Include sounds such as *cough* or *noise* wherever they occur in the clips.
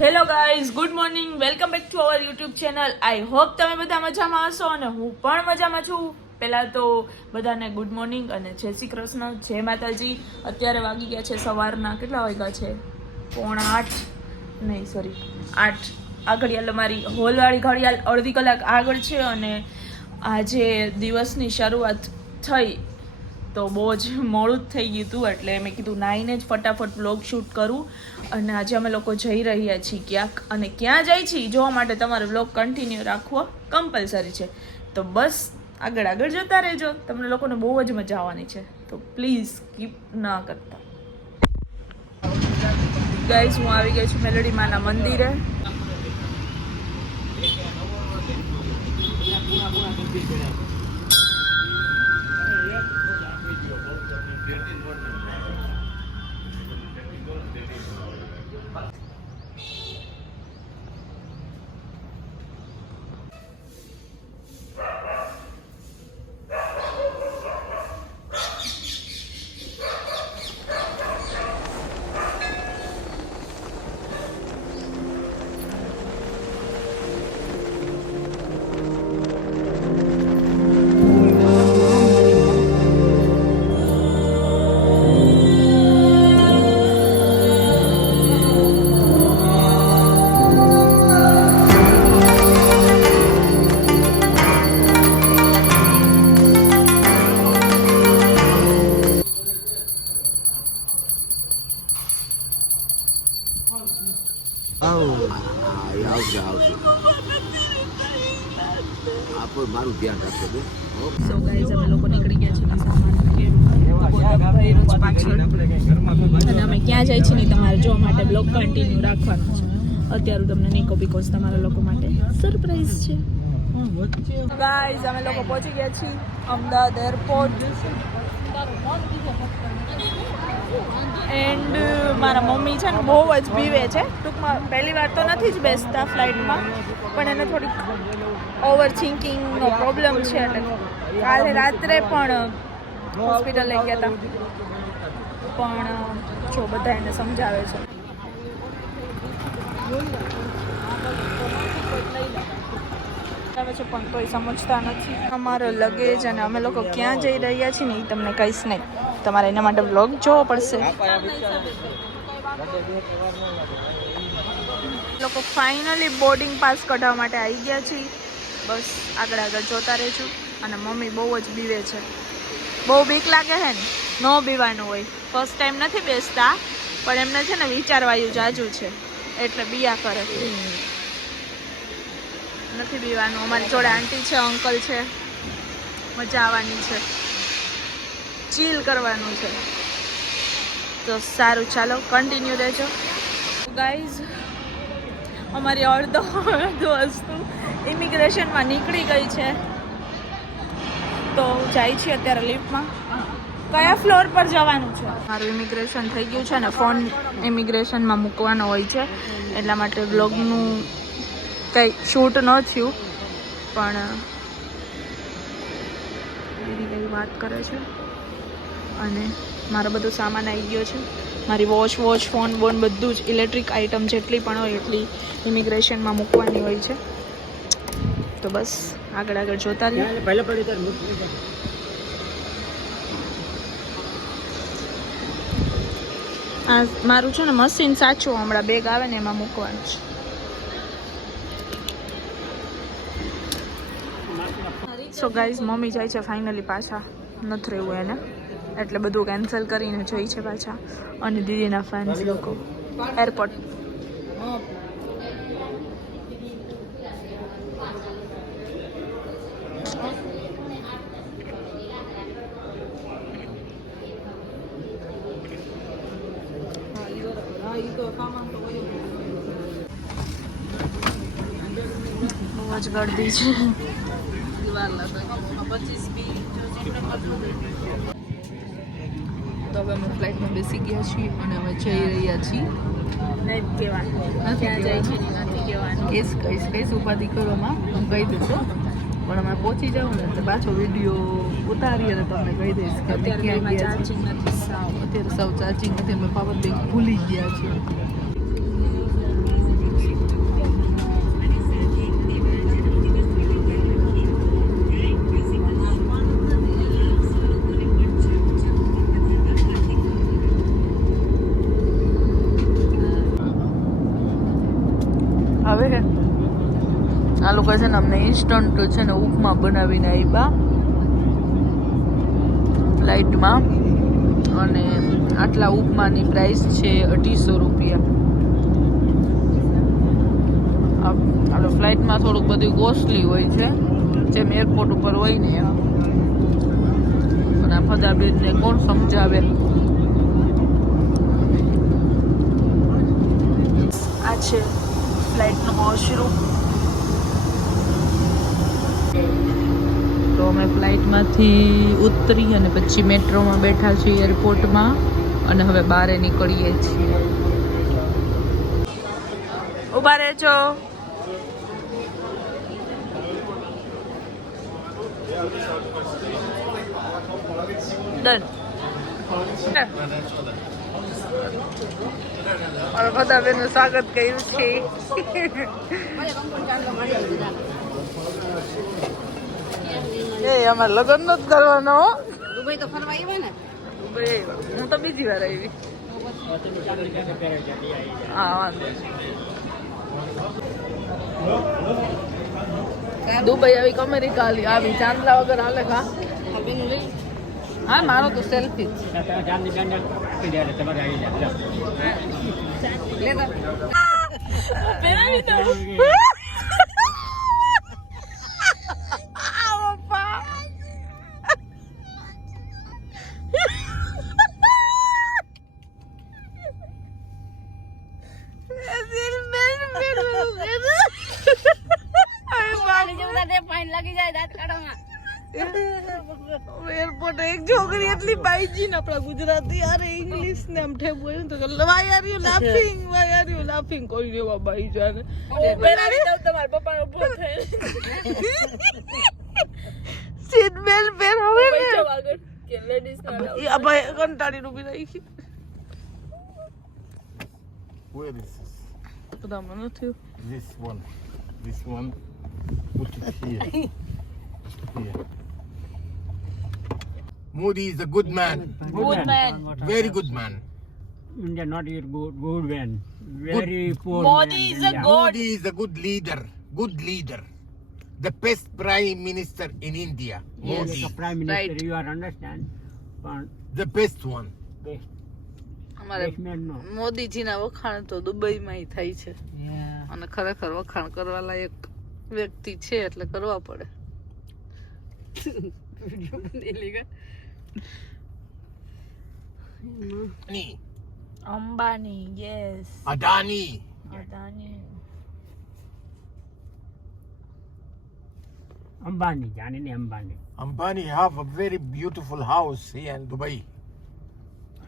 Hello guys good morning welcome back to our YouTube channel I hope તમે બધા મજામાં હશો અને હું પણ મજામાં છું. પહેલાં તો બધાને ગુડ મોર્નિંગ અને જય શ્રી કૃષ્ણ, જય માતાજી. અત્યારે વાગી ગયા છે સવારના. કેટલા વાગ્યા છે? પોણા આઠ? નહીં સોરી આઠ. આ ઘડિયાળ અમારી હોલવાળી ઘડિયાળ અડધી કલાક આગળ છે અને આજે દિવસની શરૂઆત થઈ. તો બહુ જ મોડું જ થઈ ગયું હતું, એટલે મેં કીધું નાઈને જ ફટાફટ બ્લોગ શૂટ કરું. અને આજે અમે લોકો જઈ રહ્યા છીએ ક્યાંક. અને ક્યાં જાય છીએ જોવા માટે તમારે બ્લોગ કન્ટિન્યુ રાખવો કમ્પલસરી છે. તો બસ, આગળ આગળ જતા રહેજો. તમને લોકોને બહુ જ મજા આવવાની છે. તો પ્લીઝ સ્કીપ ના કરતા. ગાઈઝ હું આવી ગઈ છું મેલડી માના મંદિરે. આવ હા, આવશે આવશે આ પણ મારું ધ્યાન રાખજો બેન. સો ગાઈઝ અમે લોકો નીકળી ગયા છીએ સામાન પાછળ. અને અમે ક્યાં જાય છીએ ને તમારે જોવા માટે બ્લોગ કન્ટિન્યુ રાખવાનો છે. અત્યારે તમને નહીં કહું બીકોઝ તમારા લોકો માટે સરપ્રાઈઝ છે. ગાઈઝ અમે લોકો પહોંચી ગયા છીએ અમદાવાદ એરપોર્ટ એન્ડ મારા મમ્મી છે ને બહુ જ બીવે છે. ટૂંકમાં પહેલી વાર તો નથી જ બેસતા ફ્લાઇટમાં, પણ એને થોડીક ઓવર થિંકિંગનો પ્રોબ્લેમ છે એટલે કાલે રાત્રે પણ હોસ્પિટલ લઈ ગયા હતા પણ જો બધા એને સમજાવે છે. પણ તોય સમજતા નથી. અમારો લગેજ અને અમે લોકો ક્યાં જઈ રહ્યા છીએ ને એ તમને કહીશ નહીં. તમારે એના માટે બ્લોગ જોવો પડશે. લોકો ફાઇનલી બોર્ડિંગ પાસ કઢાવવા માટે આવી ગયા છીએ બસ, આગળ આગળ જોતા રહેશું અને મમ્મી બહુ જ બીવે છે. બહુ બીક લાગે છે ને? ન બીવાનું હોય. ફર્સ્ટ ટાઈમ નથી બેસતા, પણ એમને છે ને વિચારવાયું જાજુ છે. એટલે બીયા કરે નથી બીવાનું. અમારી જોડે આંટી છે અંકલ છે. મજા આવવાની છે. ચીલ કરવાનું છે. તો સારું, ચાલો કન્ટિન્યુ રહેજો. ગાઈઝ અમારી અડધો અડધો વસ્તુ ઇમિગ્રેશનમાં નીકળી ગઈ છે. તો જાય છે અત્યારે લિફ્ટમાં કયા ફ્લોર પર જવાનું છે? મારું ઇમિગ્રેશન થઈ ગયું છે ને ફોન ઇમિગ્રેશનમાં મૂકવાનો હોય છે. એટલા માટે બ્લોગનું કંઈ શૂટ ન થયું. પણ વાત કરે છે. અને મારો બધો સામાન આવી ગયો છે. મારી વોચ વોચ ફોન બોન બધું જ ઇલેક્ટ્રિક આઇટમ જેટલી પણ હોય એટલી ઇમિગ્રેશનમાં મૂકવાની હોય છે. તો બસ આગળ આગળ જોતા રહીએ આ મારું છે ને મશીન સાચું હમણાં બેગ આવે ને એમાં મૂકવાનું છે. સો ગાઈઝ મમ્મી જાય છે ફાઇનલી પાછા. નથી રહેવું એને. એટલે બધું કેન્સલ કરીને જઈ છે પાછા. અને દીદીના ફેન્સ લોકો. એરપોર્ટ બહુ જ ગરદી છે. તો હવે અમે ફ્લાઇટમાં બેસી ગયા છીએ અને અમે જઈ રહ્યા છીએ. કેસ કહીશ કહીશ ઉપાધિ કરવામાં હું કહી દેશો પણ અમે પહોંચી જાઉં ને તો પાછો વીડિયો ઉતારી અને તમને કહી દઈશ કે અત્યારે સાવ. ચાર્જિંગ નથી. અમે પાવર બેંક ભૂલી ગયા છીએ. હવે આ લોકો છે ને અમને ઇન્સ્ટન્ટ છે ને ઉપમા બનાવીને આપ્યા ફ્લાઇટમાં અને આટલા ઉપમાની પ્રાઇસ છે અઢીસો રૂપિયા. આલો ફ્લાઇટમાં થોડુંક બધું કોસ્ટલી હોય છે. જેમ એરપોર્ટ ઉપર હોય ને પણ આ ફદાબેનને કોણ સમજાવે? આ છે ફ્લાઇટનો વોશરૂમ તો અમે ફ્લાઇટમાંથી ઉતરી અને પછી મેટ્રોમાં બેઠા છીએ એરપોર્ટમાં અને હવે બહાર નીકળીએ છીએ. ઊભા રહેજો. ડન. મારા બધા બેનનું સ્વાગત કર્યું છે એ અમારે લગ્ન નો જ કરવાનો દુબઈ તો ફરવા આવ્યા ને દુબઈ હું તો બીજી વાર આવી હા વાંધો દુબઈ આવી અમેરિકા આવી ચાંદલા વગર હાલે કા લઈ હા મારો તો સેલ્ફી લેતા પહેરાવી દઉં પપ્પા પાણી જેવું થાય, પાણી લાગી જાય દાંત કાઢવામાં એરપોર્ટ એક છોકરી એટલી બાઈજી ને આપણા ગુજરાતી અરે ઇંગ્લિશ ને આમ ઠે બોલ્યું તો why are you laughing why are you laughing કોઈ રેવા બાઈ જાને પહેરાવી દઉં તમારા પપ્પાનો ઊભો થઈ સીટ બેલ્ટ પહેરાવે ને કે લેડીઝ ભાઈ કંટાળીને ઊભી રહી ગઈ Where is this? બધામાં નથી This one. This one. Put it here. here. Modi is a good man. Good man. Very good man. India not your good, good man. Very poor Modi man, is a India. god. Modi is a good leader. Good leader. The best prime minister in India. Yes, Modi. the prime minister, Right. you are understand. But The best one. best, અમારે. મોદીજીના વખાણ તો દુબઈમાં થાય છે અને ખરેખર વખાણ કરવા લાયક વ્યક્તિ છે એટલે કરવા પડે Ni. Ambani, yes. Adani. Adani. Ambani, Janini Ambani. Ambani have a very beautiful house here in Dubai.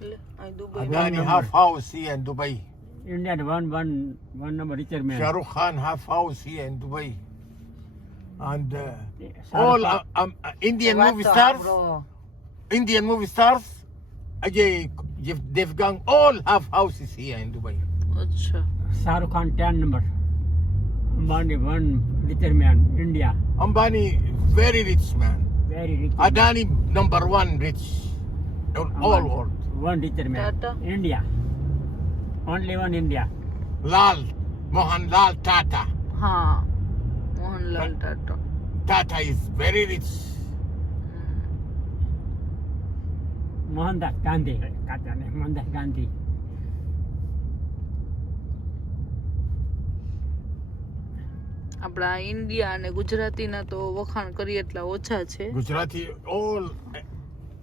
Dubai. Adani have house here in Dubai. Indian one, one, one number richer man. Shahrukh Khan have house here in Dubai. And uh, all uh, um, uh, Indian movie stars. Bro. Indian movie stars, Ajay Devgang, all have houses here in Dubai. अच्छा Khan 10 number. Ambani one little man, India. Ambani, very rich man. Very rich. Adani, number one rich all world. One little man. Tata. India. Only one India. Lal, Mohan Lal Tata. हाँ Mohanlal Tata Tata is very rich. Mohandas Gandhi. Kata ne, Mohandas Gandhi. આપણા India અને ગુજરાતીના તો વખાણ કરીએ એટલા ઓછા છે all uh,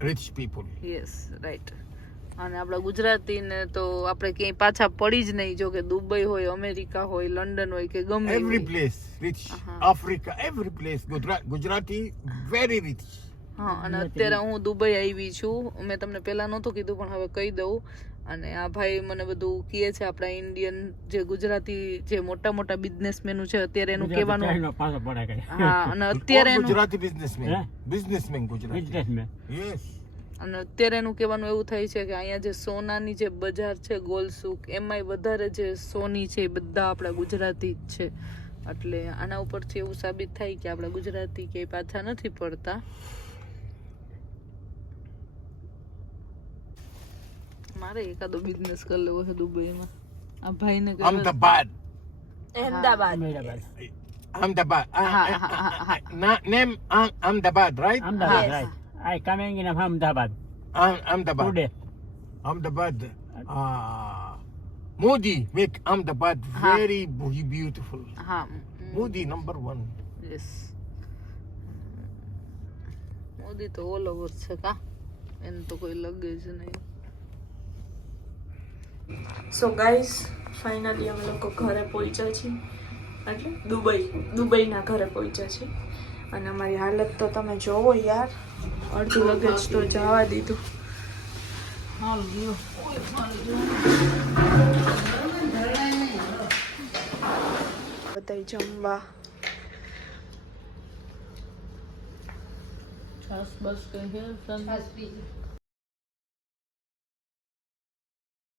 rich people. Yes right અને આપણા ગુજરાતીને તો આપણે ક્યાંય પાછા પડી જ નહીં જો કે દુબઈ હોય અમેરિકા હોય લંડન હોય કે ગમે rich. Uh-huh. Africa, every place. Gujra- Gujarati, very rich. હા અને અત્યારે હું દુબઈ આવી છું. મેં તમને પહેલા નહોતું કીધું પણ હવે કહી દઉં. અને આ ભાઈ મને બધું કહે છે આપણા ઇન્ડિયન જે ગુજરાતી જે મોટા મોટા બિઝનેસમેનો છે અત્યારે એનું કહેવાનું. હા અને *laughs* અત્યારે ગુજરાતી એનું બિઝનેસમેન ગુજરાતી. અને અત્યારે એનું કહેવાનું એવું થાય છે કે અહીંયા જે સોનાની જે બજાર છે ગોલસુક એમાંય વધારે જે સોની છે એ બધા આપણા ગુજરાતી જ છે. એટલે આના ઉપરથી એવું સાબિત થાય કે આપણા ગુજરાતી ક્યાંય પાછા નથી પડતા. મારે એકાદો બિઝનેસ કરી લેવો છે દુબઈમાં આ ભાઈને કહેવા- Ahmedabad. Ahmedabad Ahmedabad. Ah, ah, ah, ah, Ah-? Ahmedabad Yes. right I coming in Ahmedabad Ah, Ahmedabad. today Ahmedabad. Ah, Modi make Ahmedabad Ha. very bu- beautiful. હા Modi number one. Yes Modi તો ઓલ ઓવર છે કા એને તો કોઈ લગે જ નહીં સો ગાઈસ ફાઇનલી અમે લોકો ઘરે પહોંચ્યા છીએ. એટલે દુબઈ દુબઈના ઘરે પહોંચ્યા છીએ. અને અમારી હાલત તો તમે જોવો યાર અડધું લગેજ તો જવા દીધું. બધા બધાય જમવા. છાસ બસ સંત?